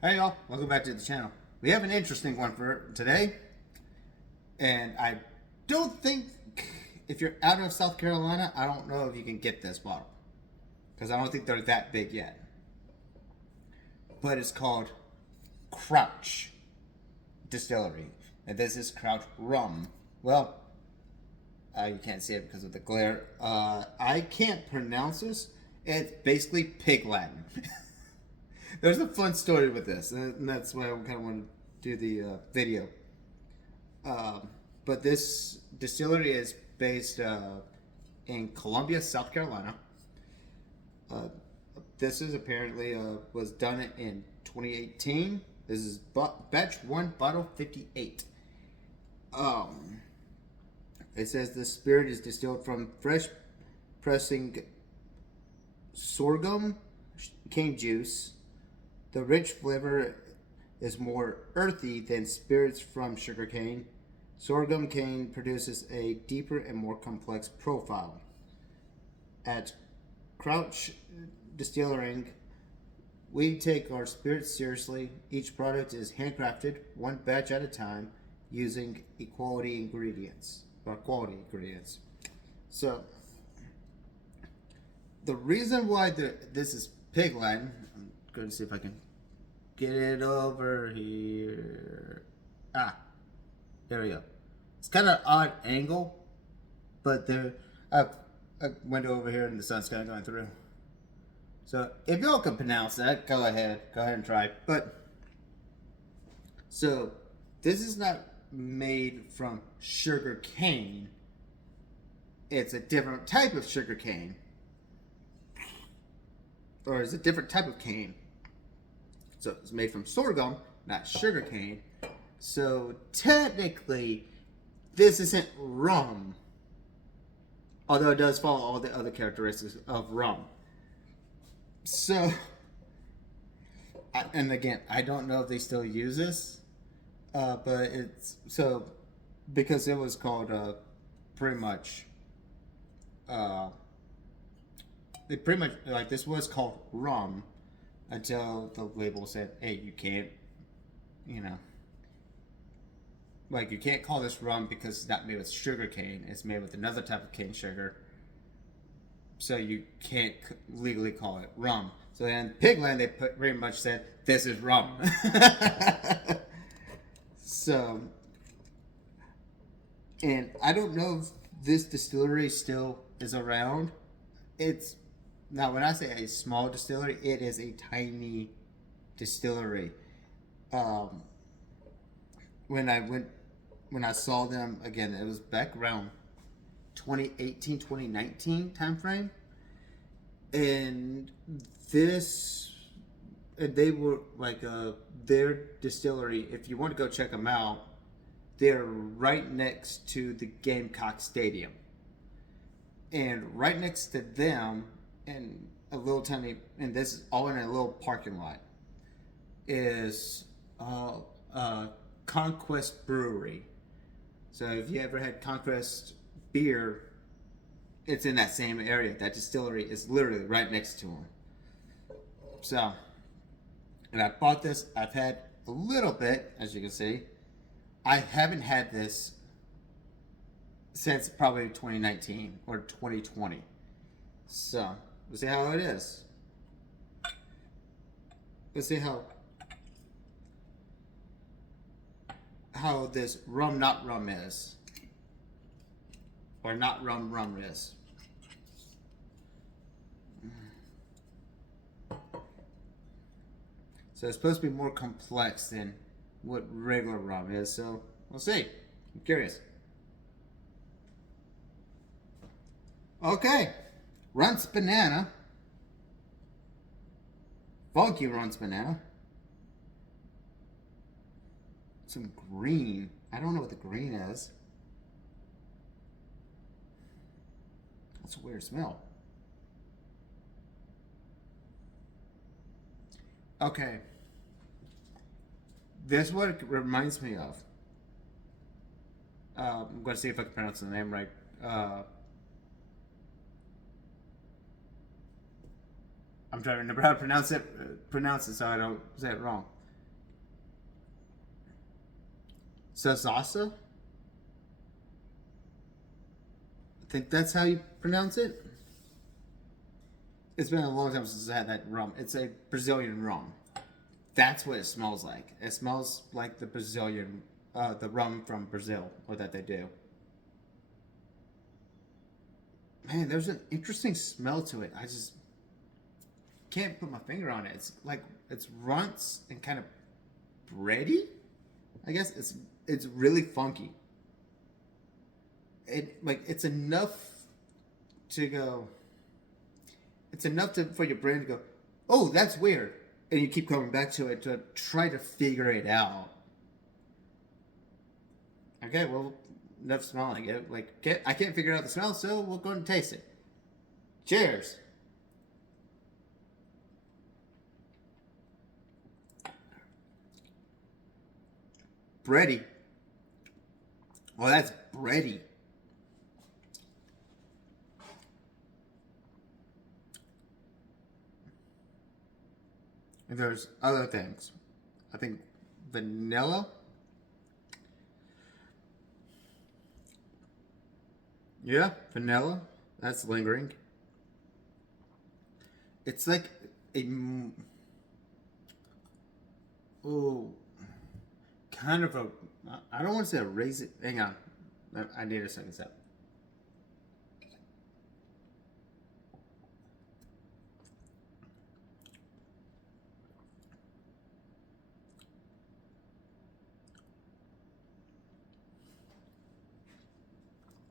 Hey y'all, welcome back to the channel. We have an interesting one for today, and I don't think, if you're out of South Carolina, I don't know if you can get this bottle, because I don't think they're that big yet. But it's called Crouch Distillery, and this is Crouch Rum. Well, you can't see it because of the glare. I can't pronounce this. It's basically pig Latin. There's a fun story with this, and that's why I kind of want to do the video. But this distillery is based in Columbia, South Carolina. Uh, this is apparently was done in 2018. This is batch 1, bottle 58. It says the spirit is distilled from fresh pressing sorghum cane juice. The rich flavor is more earthy than spirits from sugarcane. Sorghum cane produces a deeper and more complex profile. At Crouch Distillery, we take our spirits seriously. Each product is handcrafted, one batch at a time, using quality ingredients. So, the reason why this is pig Latin, I'm going to see if I can get it over here. There we go. It's kind of odd angle, but I went over here and the sun's kind of going through. So if y'all can pronounce that, go ahead and try. But so this is not made from sugar cane. It's a different type of sugar cane, or it's a different type of cane. So it's made from sorghum, not sugar cane. So technically, this isn't rum, although it does follow all the other characteristics of rum. So, and again, I don't know if they still use this, but it's so because it was called pretty much. They pretty much like this was called rum until the label said, "Hey, you can't, you know." Like, you can't call this rum because it's not made with sugar cane. It's made with another type of cane sugar. So you can't legally call it rum. So in Pigland, they pretty much said, this is rum. So, and I don't know if this distillery still is around. It's, now when I say a small distillery, it is a tiny distillery. When I saw them again, it was back around 2018, 2019 time frame, and they were like their distillery. If you want to go check them out, they're right next to the Gamecock Stadium, and right next to them, and a little tiny, and this is all in a little parking lot, is Conquest Brewery. So if you ever had Conquest beer, it's in that same area. That distillery is literally right next to them. So, and I bought this. I've had a little bit, as you can see. I haven't had this since probably 2019 or 2020. So, we'll see how it is. Let's see how this rum not rum is, or not rum rum is. So it's supposed to be more complex than what regular rum is, so we'll see. I'm curious. Okay, Runts Banana. Funky Runts Banana. Some green. I don't know what the green is. That's a weird smell. Okay. This is what it reminds me of. I'm going to see if I can pronounce the name right. I'm trying to remember how to pronounce it so I don't say it wrong. Sazasa. I think that's how you pronounce it. It's been a long time since I had that rum. It's a Brazilian rum. That's what it smells like. It smells like the Brazilian, the rum from Brazil, or that they do. Man, there's an interesting smell to it. I just can't put my finger on it. It's like it's runts and kind of bready. I guess it's really funky. It's enough to go. It's enough for your brain to go, oh, that's weird, and you keep coming back to it to try to figure it out. Okay, well, enough smelling it. I can't figure out the smell, so we'll go and taste it. Cheers. Bready. Well, that's bready. And there's other things. I think vanilla. Yeah, vanilla. That's lingering. It's like a kind of a. I don't want to say a raisin. Hang on, I need a second step.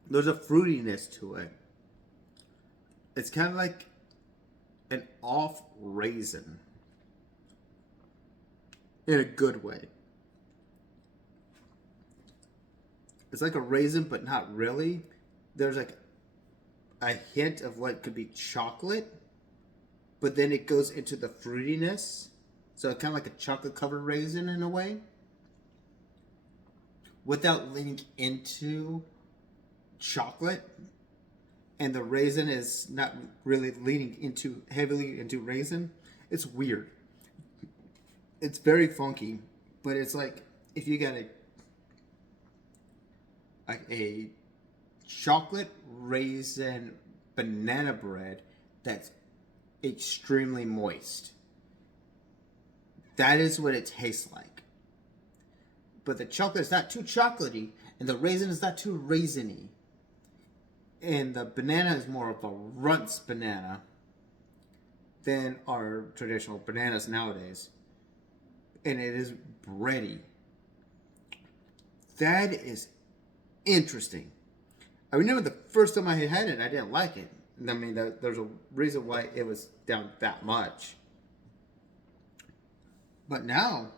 There's a fruitiness to it. It's kind of like an off raisin in a good way. It's like a raisin, but not really. There's like a hint of what could be chocolate, but then it goes into the fruitiness. So kind of like a chocolate covered raisin in a way, without leaning into chocolate. And the raisin is not really leaning into heavily into raisin. It's weird. It's very funky, but it's like if you got a chocolate raisin banana bread that's extremely moist. That is what it tastes like. But the chocolate is not too chocolatey, and the raisin is not too raisiny. And the banana is more of a runts banana than our traditional bananas nowadays. And it is bready. That is interesting. I remember the first time I had it, I didn't like it. I mean, there's a reason why it was down that much. But now,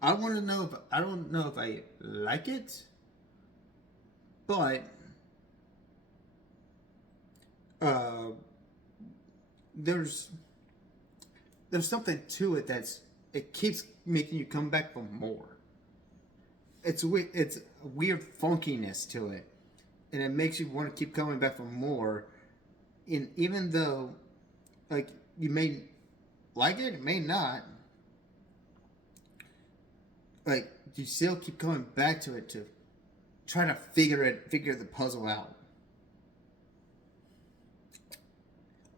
I don't know if I like it, but there's something to it it keeps making you come back for more. It's a weird funkiness to it, and it makes you want to keep coming back for more. And even though, like, you may like it may not, like, you still keep coming back to it to try to figure the puzzle out.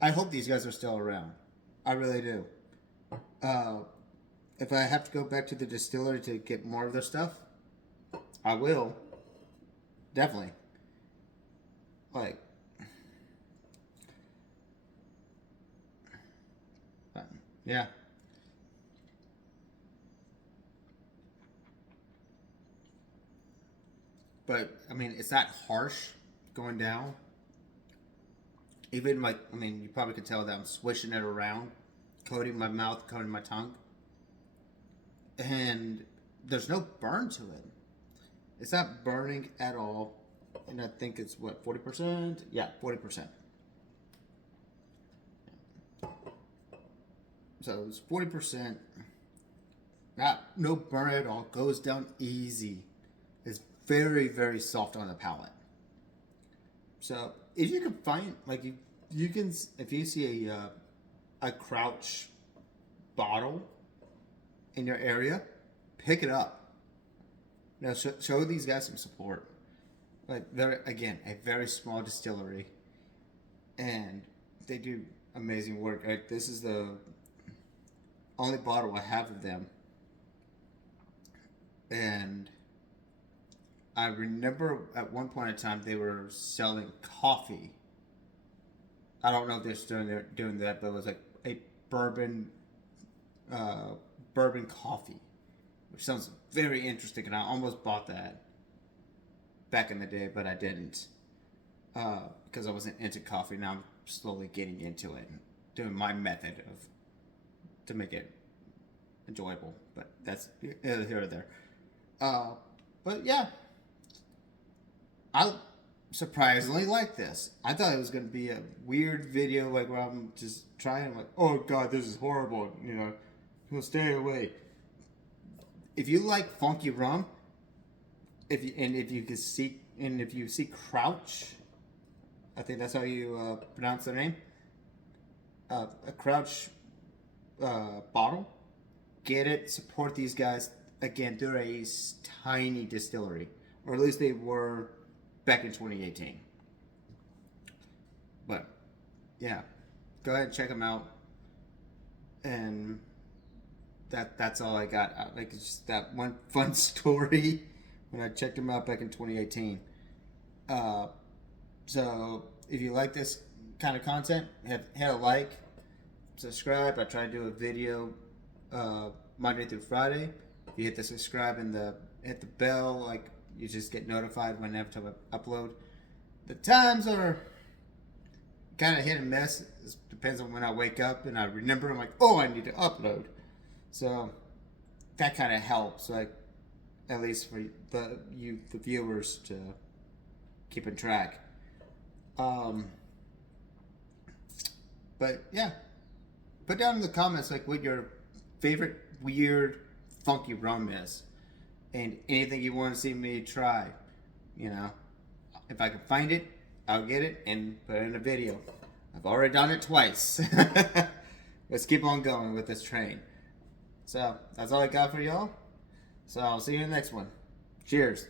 I hope these guys are still around. I really do. If I have to go back to the distillery to get more of their stuff, I will. Definitely. Like, yeah. But I mean, it's not harsh going down. Even like, I mean, you probably could tell that I'm swishing it around, coating my mouth, coating my tongue, and there's no burn to it. It's not burning at all, and I think it's what, 40%? Yeah, 40%. So it's 40%. No burn at all. Goes down easy. It's very, very soft on the palate. So if you can find, like, you can, if you see a Crouch bottle in your area, pick it up. Show these guys some support. Like they're again a very small distillery, and they do amazing work. This is the only bottle I have of them, and I remember at one point in time they were selling coffee. I don't know if they're still doing that, but it was like a bourbon, bourbon coffee, which sounds very interesting, and I almost bought that back in the day, but I didn't because I wasn't into coffee. Now I'm slowly getting into it, doing my method of to make it enjoyable. But that's here or there. But yeah, I surprisingly like this. I thought it was going to be a weird video, like where I'm just trying, like, oh god, this is horrible. He'll stay away. If you like funky rum, if you see Crouch, I think that's how you pronounce their name. A Crouch bottle, get it. Support these guys. Again, they're a tiny distillery, or at least they were back in 2018. But yeah, go ahead and check them out. And that's all I got. Like, it's just that one fun story when I checked them out back in 2018. So if you like this kind of content, hit a like, subscribe. I try to do a video Monday through Friday. If you hit the subscribe and hit the bell, like, you just get notified whenever I upload. The times are kind of hit and miss. It depends on when I wake up and I remember. I'm like, oh, I need to upload. So that kind of helps, like, at least for the viewers, to keep in track. But yeah, put down in the comments like what your favorite weird funky rum is, and anything you want to see me try. If I can find it, I'll get it and put it in a video. I've already done it twice. Let's keep on going with this train. So that's all I got for y'all. So I'll see you in the next one. Cheers.